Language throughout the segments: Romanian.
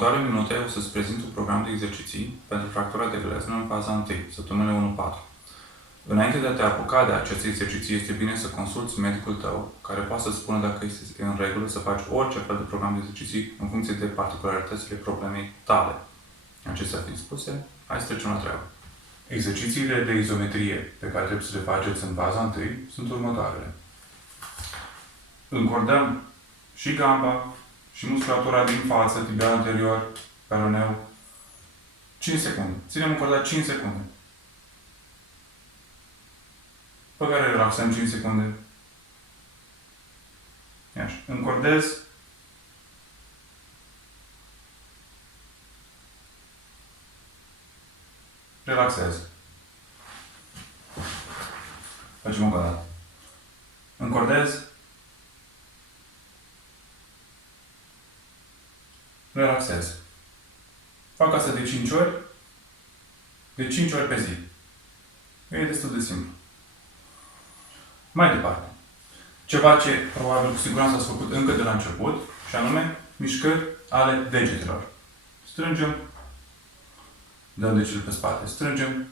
următoarele minute o să-ți prezint un program de exerciții pentru fractura de gleznă în faza 1, săptămânile 1-4. Înainte de a te apuca de aceste exerciții, este bine să consulți medicul tău, care poate să spună dacă este în regulă să faci orice fel de program de exerciții în funcție de particularitățile problemei tale. Acestea fiind spuse, hai să trecem la treabă. Exercițiile de izometrie pe care trebuie să le faceți în faza 1 sunt următoarele. Încordăm și gamba și musculatura din față, tibial anterior, peroneu, 5 secunde. Ținem încordat 5 secunde. Pe care relaxăm 5 secunde. Iași. Încordez. Relaxez. Facem încă o dată. Încordez. Relaxez. Fac asta de 5 ori. De 5 ori pe zi. E destul de simplu. Mai departe. Ceva ce probabil cu siguranță ați făcut încă de la început, și anume mișcări ale degetelor. Strângem. Dăm degetele pe spate. Strângem.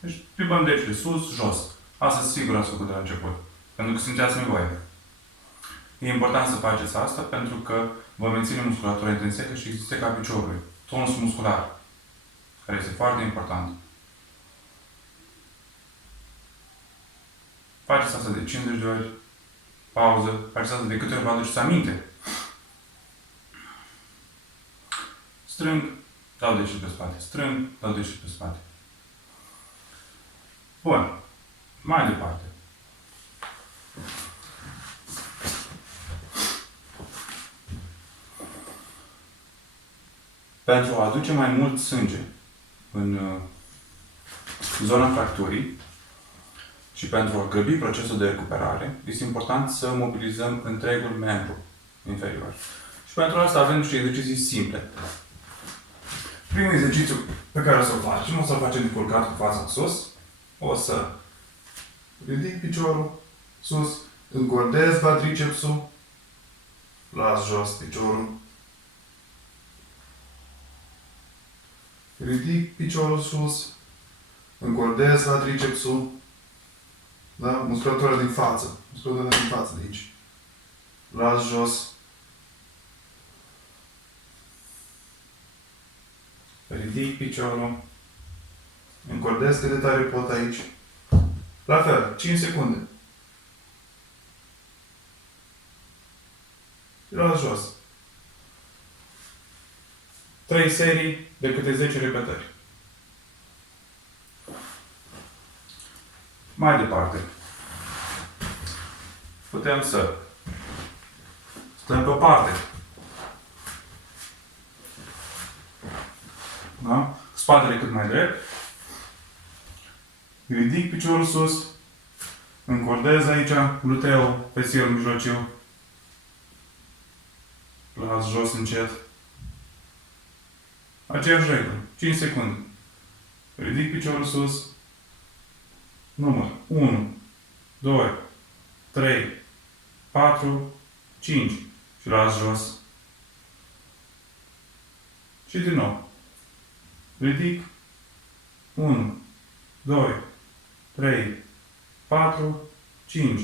Deci plimbăm degetele sus, jos. Asta sigur ați făcut de la început. Pentru că simțeați nevoie. E important să faceți asta pentru că vă menține musculatura intrinsecă și există ca piciorului. Tonus muscular. Care este foarte important. Faceți asta de 50 de ori. Pauză. Faceți asta de câte ori vă aduceți aminte. Strâng. Dau degetele pe spate. Strâng. Dau degetele pe spate. Bun. Mai departe. Pentru a aduce mai mult sânge în zona fracturii și pentru a grăbi procesul de recuperare, este important să mobilizăm întregul membru inferior. Și pentru asta avem niște exerciții simple. Primul exercițiu pe care o să-l facem, o să-l facem culcat cu fața sus. O să ridic piciorul sus, încordez quadricepsul, las jos piciorul, ridic piciorul sus, încordez quadricepsul, da? Musculatura din față, musculatura din față de aici, las jos, ridic piciorul, încordez cât de tare pot aici, la fel, 5 secunde, și las jos. 3 serii de câte 10 repetări. Mai departe. Putem să stăm pe o parte. Da? Spatele cât mai drept. Ridic piciorul sus. Încordez aici gluteul, fesiorul mijlociu. Las jos încet. Aceeași regulă. 5 secunde. Ridic piciorul sus. Număr 1, 2, 3, 4, 5. Și las jos. Și din nou. Ridic. 1, 2, 3, 4, 5.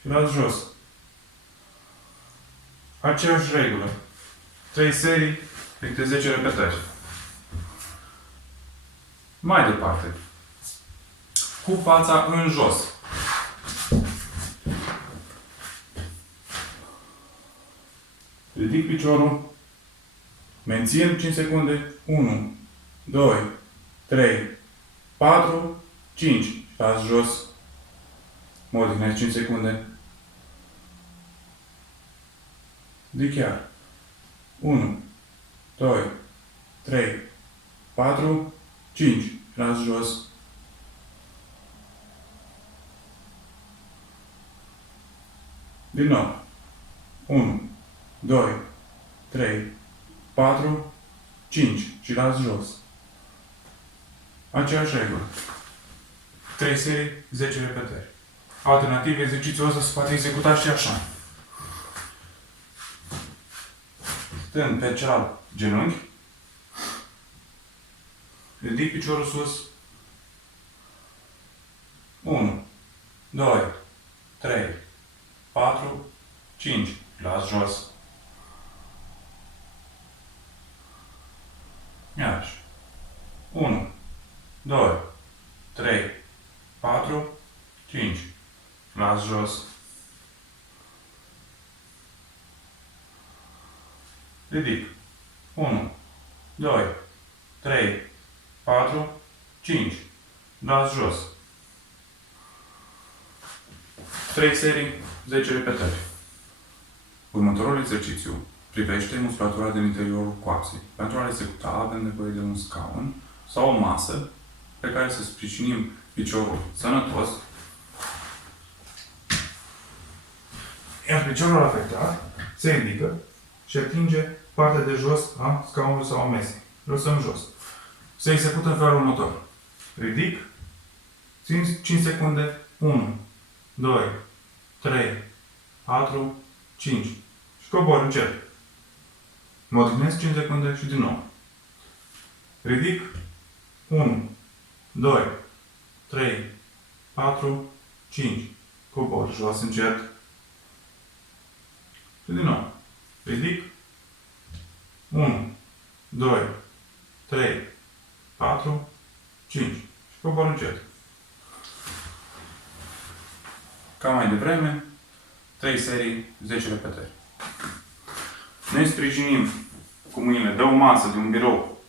Și las jos. Aceeași regulă. 3 serii de câte 10 repetări. Mai departe. Cu fața în jos. Ridic piciorul. Mențin 5 secunde. 1, 2, 3, 4, 5. Și las jos. Mă odihnesc 5 secunde. De chiar. 1, 2, 3, 4, 5. Și las jos. Din nou. 1, 2, 3, 4, 5. Și las jos. Aceeași regulă. 3 serii, 10 repetări. Alternativ, exercițiul ăsta se poate executa și așa. Stând pe celălalt genunchi, ridic piciorul sus. 1, 2, 3, 4, 5. Las jos. Iarăși. 1, 2, 3, 4, 5. Las jos. Ridic. 1, 2, 3, 4, 5. Las jos. 3 serii, 10 repetări. Următorul exercițiu privește musculatura din interiorul coapsei. Pentru a-l executa avem nevoie de un scaun sau o masă pe care să sprijinim piciorul sănătos, iar piciorul afectat se ridică și atinge partea de jos a scaunului sau a mesei. Lăsăm jos. Se execută în felul următor. Ridic, țin 5 secunde, 1, 2, 3, 4, 5 și cobor încet. Mă odihnesc 5 secunde și din nou. Ridic, 1, 2, 3, 4, 5. Cobor jos încet. Și din nou. Ridic, 1, 2, 3, 4, 5. Și cobor încet. Ca mai devreme, 3 serii, 10 repetări. Ne sprijinim cu mâinile de o masă, de un birou,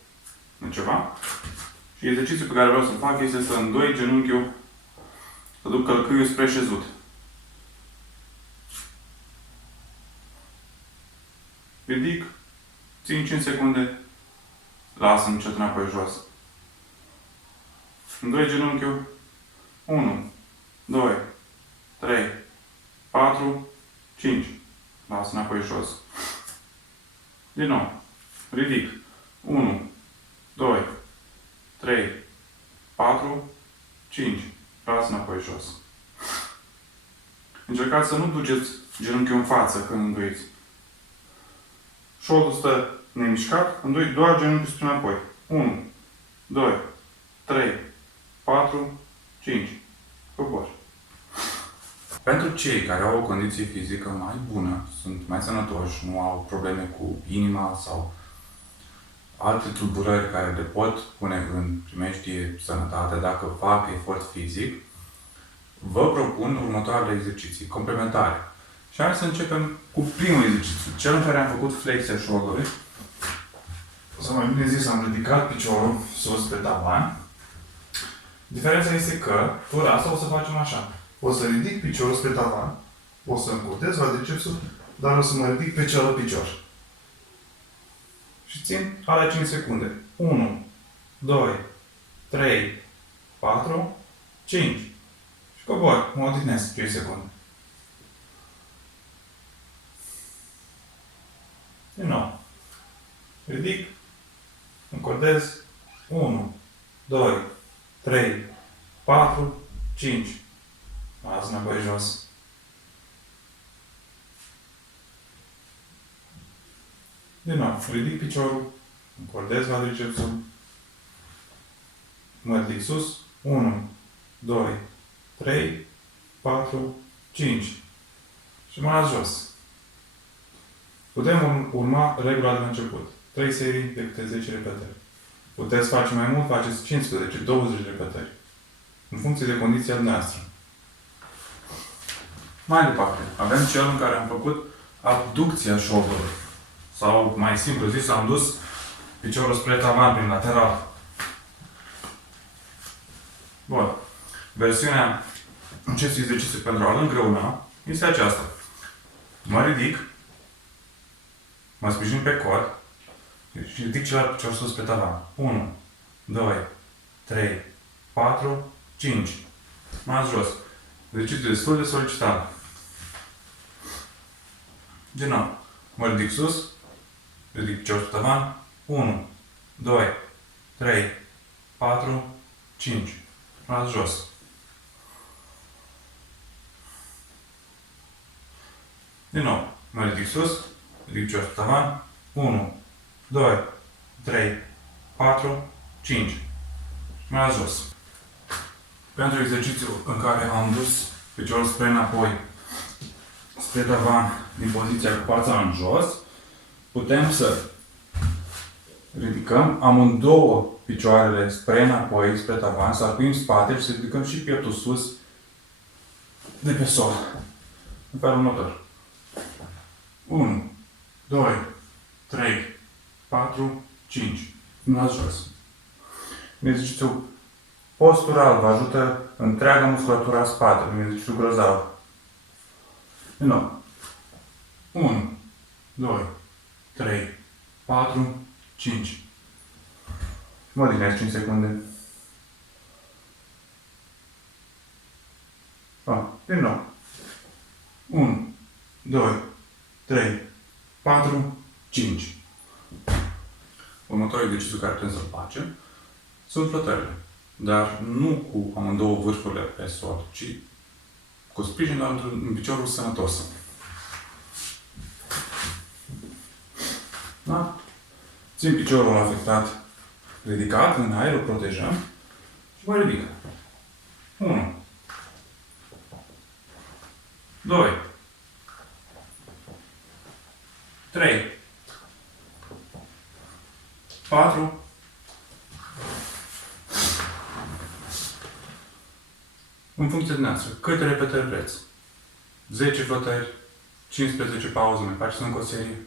de ceva. Și exercițiul pe care vreau să-l fac este să îndoi genunchiul, să duc călcâiul spre șezut. Ridic, țin 5 secunde, las încet înapoi jos. Îndoi genunchiul, 1, 2, 3, 4, 5. Las înapoi jos. Din nou. Ridic. 1, 2, 3, 4, 5. Las înapoi jos. Încercați să nu duceți genunchiul în față când înduiți. Șoldul stă nemișcat, îndoi doar genunchiul spre înapoi. 1, 2, 3, 4, 5. Cobor. Pentru cei care au o condiție fizică mai bună, sunt mai sănătoși, nu au probleme cu inima sau alte tulburări care le pot pune în primejdie sănătate dacă fac efort fizic, vă propun următoarele exerciții complementare. Și hai să începem cu primul exercițiu, cel în care am făcut flexia șoldului. Sau mai bine zis, am ridicat piciorul sus pe tavan. Diferența este că, fără asta o să facem așa. O să ridic piciorul spre tavan, o să încurtez quadricepsul, dar o să mă ridic pe celălalt picior. Și țin alea 5 secunde. 1, 2, 3, 4, 5. Și cobor, mă odihnesc 5 secunde. Din nou. Ridic, încordez, 1, 2, 3, 4, 5. Las înapoi jos. Din nou, ridic piciorul, încordez quadricepsul, mă ridic sus, 1, 2, 3, 4, 5 și mă las jos. Putem urma regula de la început. 3 serii de câte 10 repetări. Puteți face mai mult, faceți 15, 20 repetări. În funcție de condiția noastră. Mai departe, avem cel în care am făcut abducția șoldului. Sau, mai simplu zis, am dus piciorul spre tavan prin lateral. Bun. Versiunea acestui exercițiu pentru a-l îngreuna este aceasta. Mă ridic, mă sprijin pe cot și ridic celălalt picior sus pe tavan. 1, 2, 3, 4, 5. Mă las jos. Exercițiul destul de solicitant. Din nou. Mă ridic sus, ridic piciorul pe tavan. 1, 2, 3, 4, 5. Mă las jos. Din nou. Mă ridic sus, ridic piciorul pe tavan. 1, 2, 3, 4, 5. Mai jos. Pentru exercițiul în care am dus piciorul spre înapoi, spre tavan, din poziția cu fața în jos, putem să ridicăm amândouă picioarele spre înapoi, spre tavan, să apim spatele și să ridicăm și pieptul sus de pe sol. În felul următor. 1, 2, 3, 4, 5. Mânați jos. Exercițiul postural vă ajută întreaga musculatură a spatelui. Exercițiul grozav. Din nou. 1, 2, 3, 4, 5. Mă odihnesc 5 secunde. Din nou. 1, 2, 3, 4, 5. Următorul exercițiu care putem să-l facem sunt flotările. Dar nu cu amândouă vârfurile pe sol, ci cu sprijinul în piciorul sănătos. Da? Țin piciorul afectat ridicat, în aer, îl protejăm și mă ridic. 1, 2, 3, 4, 5. În funcție de noastră, câte repetări vreți. 10 flotări, 15 pauze, mai faceți încă o serie,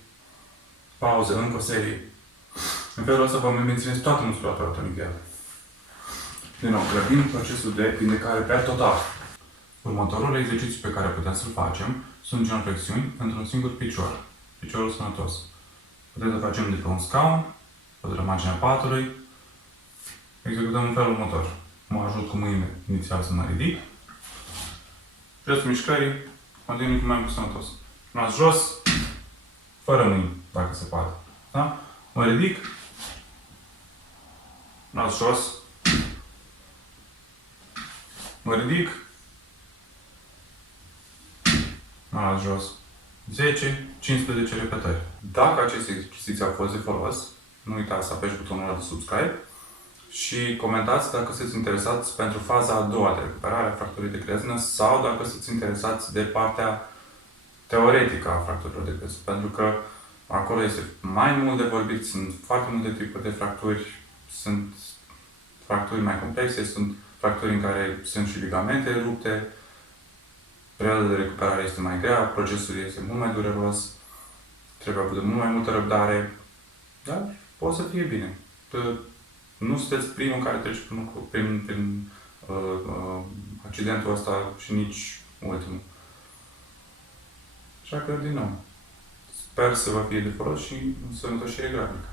pauză, încă o serie. În felul ăsta vă mențineți toată musculatura tonică. Din nou, grăbim procesul de vindecare pe total. Următorul exercițiu pe care putem să-l facem sunt genoflexiuni într-un singur picior, piciorul sănătos. Putem să facem de pe un scaun, pe de la marginea patului. Executăm în felul următor. Mă ajut cu mâinile inițial să mă ridic. Restul mișcării, continui cu membru sănătos. Mânați jos, fără mâini, dacă se poate. Da? Mă ridic. Mânați jos. Mă ridic. Mânați jos. 10-15 repetări. Dacă aceste exerciții au fost de folos, nu uitați să apeși butonul ăla de subscribe și comentați dacă sunteți interesați pentru faza a doua de recuperare a fracturii de creatină sau dacă sunteți interesați de partea teoretică a fracturilor de creatină. Pentru că acolo este mai mult de vorbit, sunt foarte multe tipuri de fracturi, sunt fracturi mai complexe, sunt fracturi în care sunt și ligamente rupte, perioada de recuperare este mai grea, procesul este mult mai dureros, trebuie avut mult mai multă răbdare, dar poate să fie bine. Nu sunteți primul care trece prin accidentul ăsta și nici ultimul. Așa că, din nou, sper să vă fie de folos și sănătoșire grabnică.